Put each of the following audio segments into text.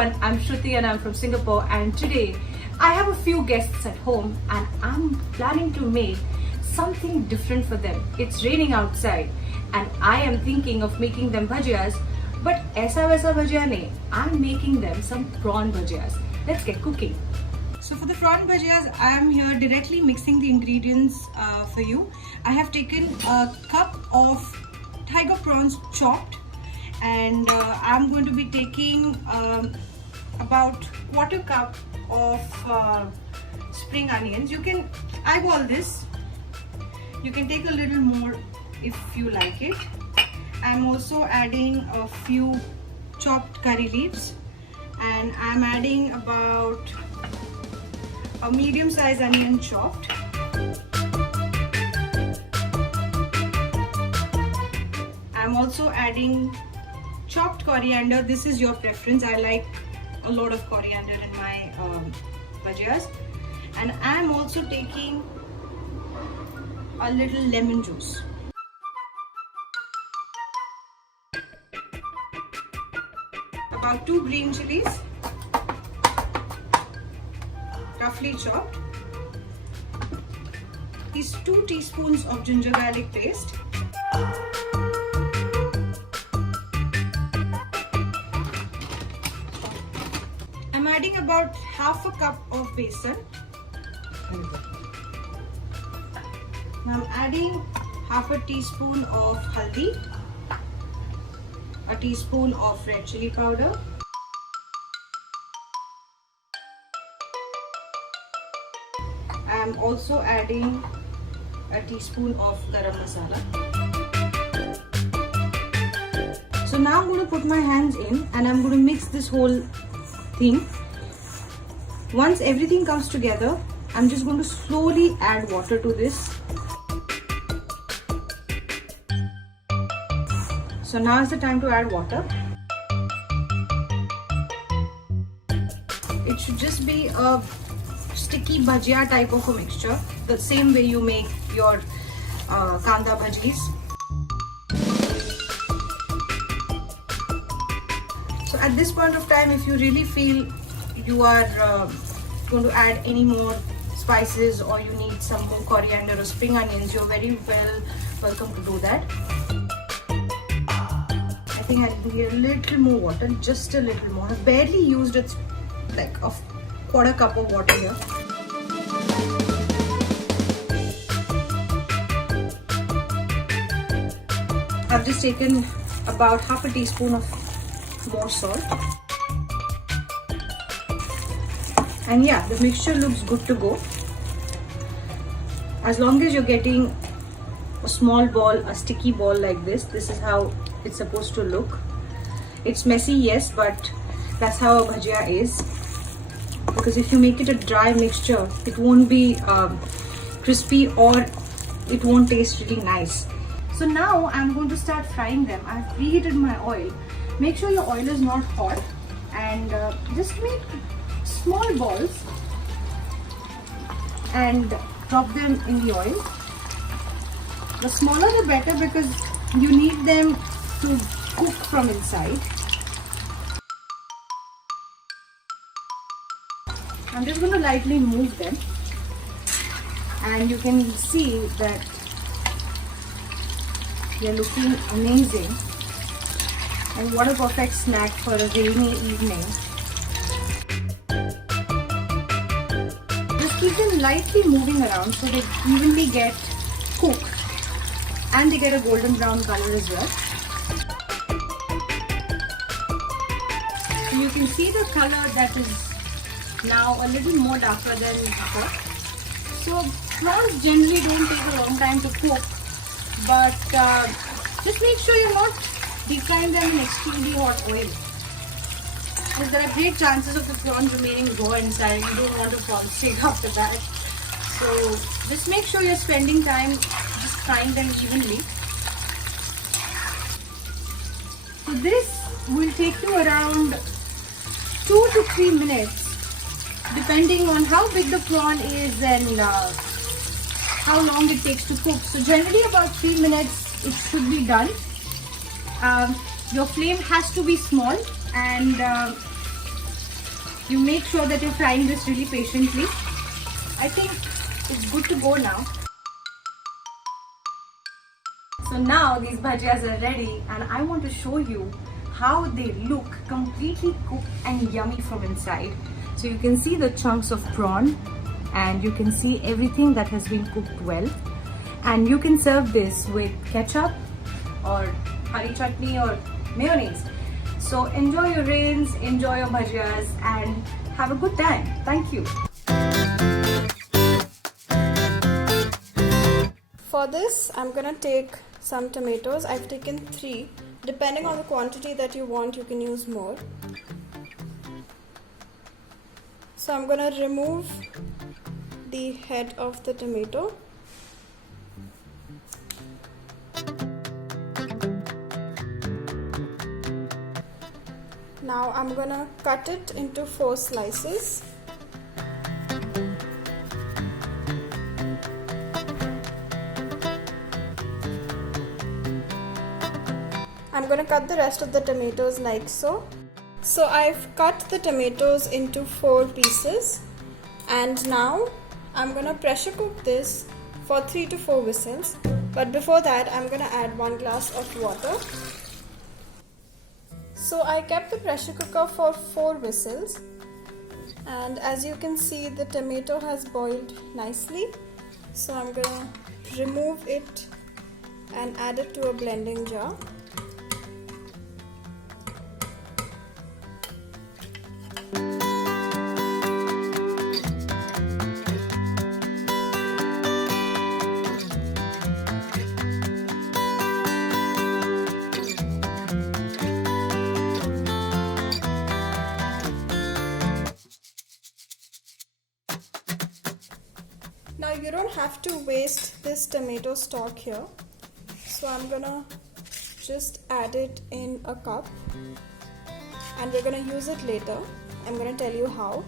everyone, I'm Shruti and I'm from Singapore, and today I have a few guests at home and I'm planning to make something different for them. It's raining outside and I am thinking of making them bhajiyas, but aisa waisa bhajiya nahi. I'm making them some prawn bhajiyas. Let's get cooking. So for the prawn bhajiyas, I am here directly mixing the ingredients for you. I have taken a cup of tiger prawns chopped, and I'm going to be taking about quarter cup of spring onions. You can eyeball this. You can take a little more if you like it. I'm also adding a few chopped curry leaves, and I'm adding about a medium-sized onion chopped. I'm also adding chopped coriander. This is your preference. I like a lot of coriander in my bhajiyas. And I'm also taking a little lemon juice. About 2 green chilies, roughly chopped. These 2 teaspoons of ginger garlic paste. I'm adding about half a cup of besan. Now I'm adding half a teaspoon of haldi, a teaspoon of red chilli powder, I'm also adding a teaspoon of garam masala. So now I'm going to put my hands in and I'm going to mix this whole thing. Once everything comes together, I'm just going to slowly add water to this. So now is the time to add water. It should just be a sticky bhajiya type of a mixture, the same way you make your kanda bhajis. So at this point of time, if you really feel you are going to add any more spices or you need some more coriander or spring onions, you're very welcome to do that. I think I need a little more water, just a little more. I've barely used it, like a quarter cup of water here. I've just taken about half a teaspoon of more salt. And yeah, the mixture looks good to go. As long as you're getting a small ball, a sticky ball like this is how it's supposed to look. It's messy, yes, but that's how a bhajia is. Because if you make it a dry mixture, it won't be crispy or it won't taste really nice. So now I'm going to start frying them. I've preheated my oil. Make sure your oil is not hot, and just make small balls and drop them in the oil. The smaller the better, because you need them to cook from inside. I'm just going to lightly move them, and you can see that they're looking amazing. And what a perfect snack for a rainy evening. Just keep them lightly moving around so they evenly get cooked and they get a golden brown color as well. So you can see the color that is now a little more darker than before. So prawns generally don't take a long time to cook, but just make sure you're not deep frying them in extremely hot oil, because there are great chances of the prawns remaining raw inside. You don't want to fall sick after that. So just make sure you're spending time just frying them evenly. So this will take you around 2 to 3 minutes, depending on how big the prawn is and how long it takes to cook. So generally about 3 minutes it should be done. Your flame has to be small, and You make sure that you're frying this really patiently. I think it's good to go now. So now these bhajiyas are ready and I want to show you how they look completely cooked and yummy from inside. So you can see the chunks of prawn and you can see everything that has been cooked well. And you can serve this with ketchup or hari chutney or mayonnaise. So enjoy your rains, enjoy your bhajiyas and have a good time. Thank you. For this, I'm gonna take some tomatoes. I've taken 3. Depending on the quantity that you want, you can use more. So I'm gonna remove the head of the tomato. Now I'm gonna cut it into 4 slices. I'm gonna cut the rest of the tomatoes like so. So I've cut the tomatoes into 4 pieces and now I'm gonna pressure cook this for 3 to 4 whistles. But before that, I'm gonna add 1 glass of water. So I kept the pressure cooker for 4 whistles and as you can see the tomato has boiled nicely. So I'm gonna remove it and add it to a blending jar. Now you don't have to waste this tomato stock here, so I'm gonna just add it in a cup and we're gonna use it later. I'm gonna tell you how.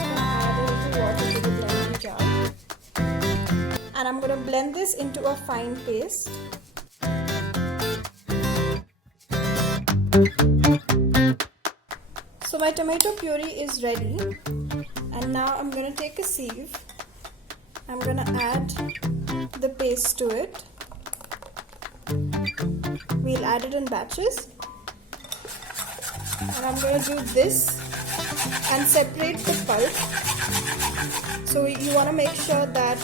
Add a little water to the blending jar and I'm gonna blend this into a fine paste. So my tomato puree is ready and now I'm going to take a sieve. I'm going to add the paste to it. We'll add it in batches. And I'm going to do this and separate the pulp. So you want to make sure that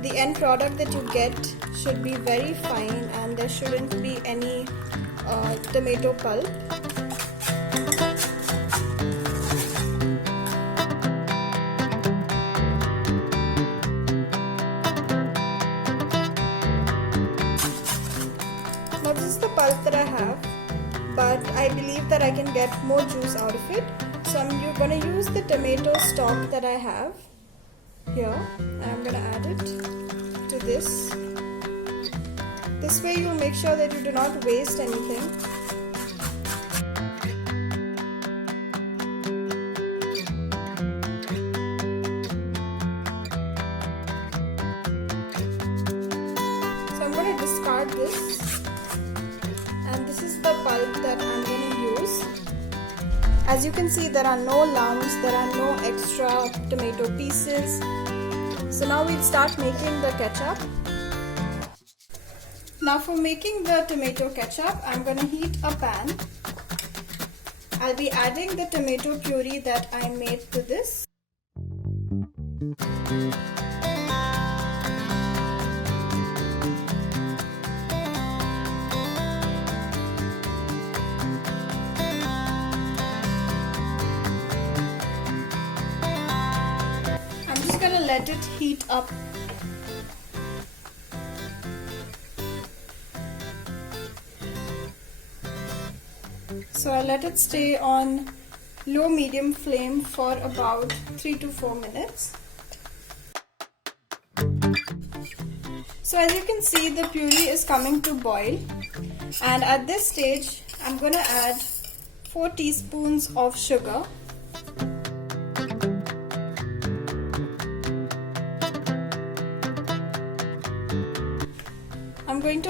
the end product that you get should be very fine and there shouldn't be any tomato pulp. Now this is the pulp that I have, but I believe that I can get more juice out of it. So I'm going to use the tomato stock that I have here and I'm going to add it to this. This way you'll make sure that you do not waste anything. So I'm going to discard this and this is the pulp that I'm going to use. As you can see, there are no lumps, there are no extra tomato pieces. So now we'll start making the ketchup. Now for making the tomato ketchup, I'm going to heat a pan. I'll be adding the tomato puree that I made to this. I'm just going to let it heat up. So I let it stay on low medium flame for about 3 to 4 minutes. So as you can see, the puree is coming to boil, and at this stage I'm going to add 4 teaspoons of sugar.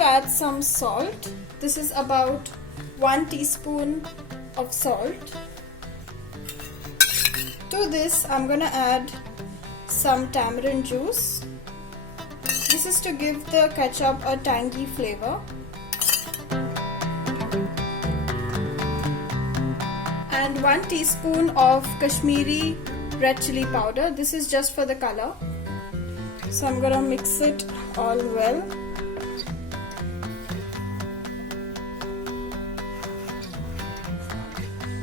add some salt. This is about 1 teaspoon of salt. To this, I'm gonna add some tamarind juice. This is to give the ketchup a tangy flavor. And 1 teaspoon of Kashmiri red chilli powder. This is just for the color. So I'm gonna mix it all well.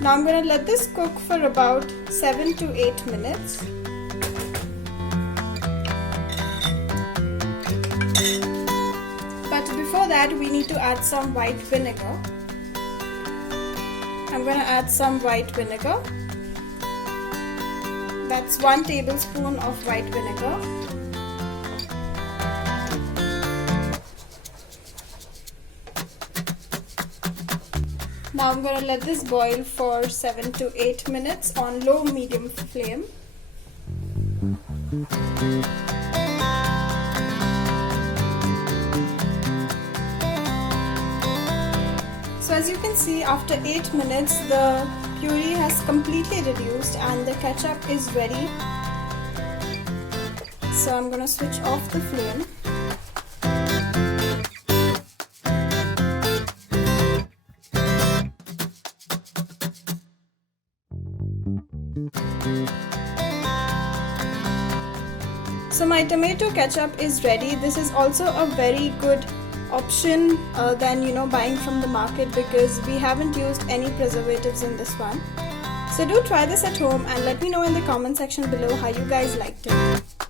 Now I'm gonna let this cook for about 7 to 8 minutes. But before that, we need to add some white vinegar. I'm gonna add some white vinegar. That's 1 tablespoon of white vinegar. Now I'm gonna let this boil for 7 to 8 minutes on low medium flame. So as you can see, after 8 minutes the puree has completely reduced and the ketchup is ready. So I'm gonna switch off the flame. So my tomato ketchup is ready. This is also a very good option than buying from the market, because we haven't used any preservatives in this one. So do try this at home and let me know in the comment section below how you guys liked it.